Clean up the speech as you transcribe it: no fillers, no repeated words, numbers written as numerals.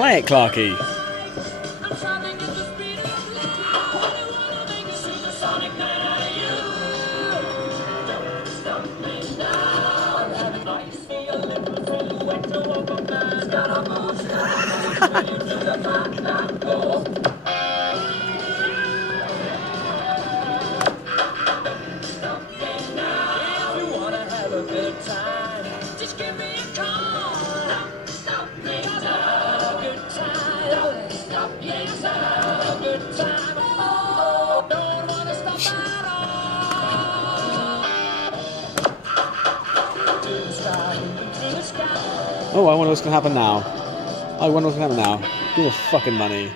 Play it, Clarky. Oh, I wonder what's gonna happen now. I wonder what's gonna happen now. Give me the fucking money.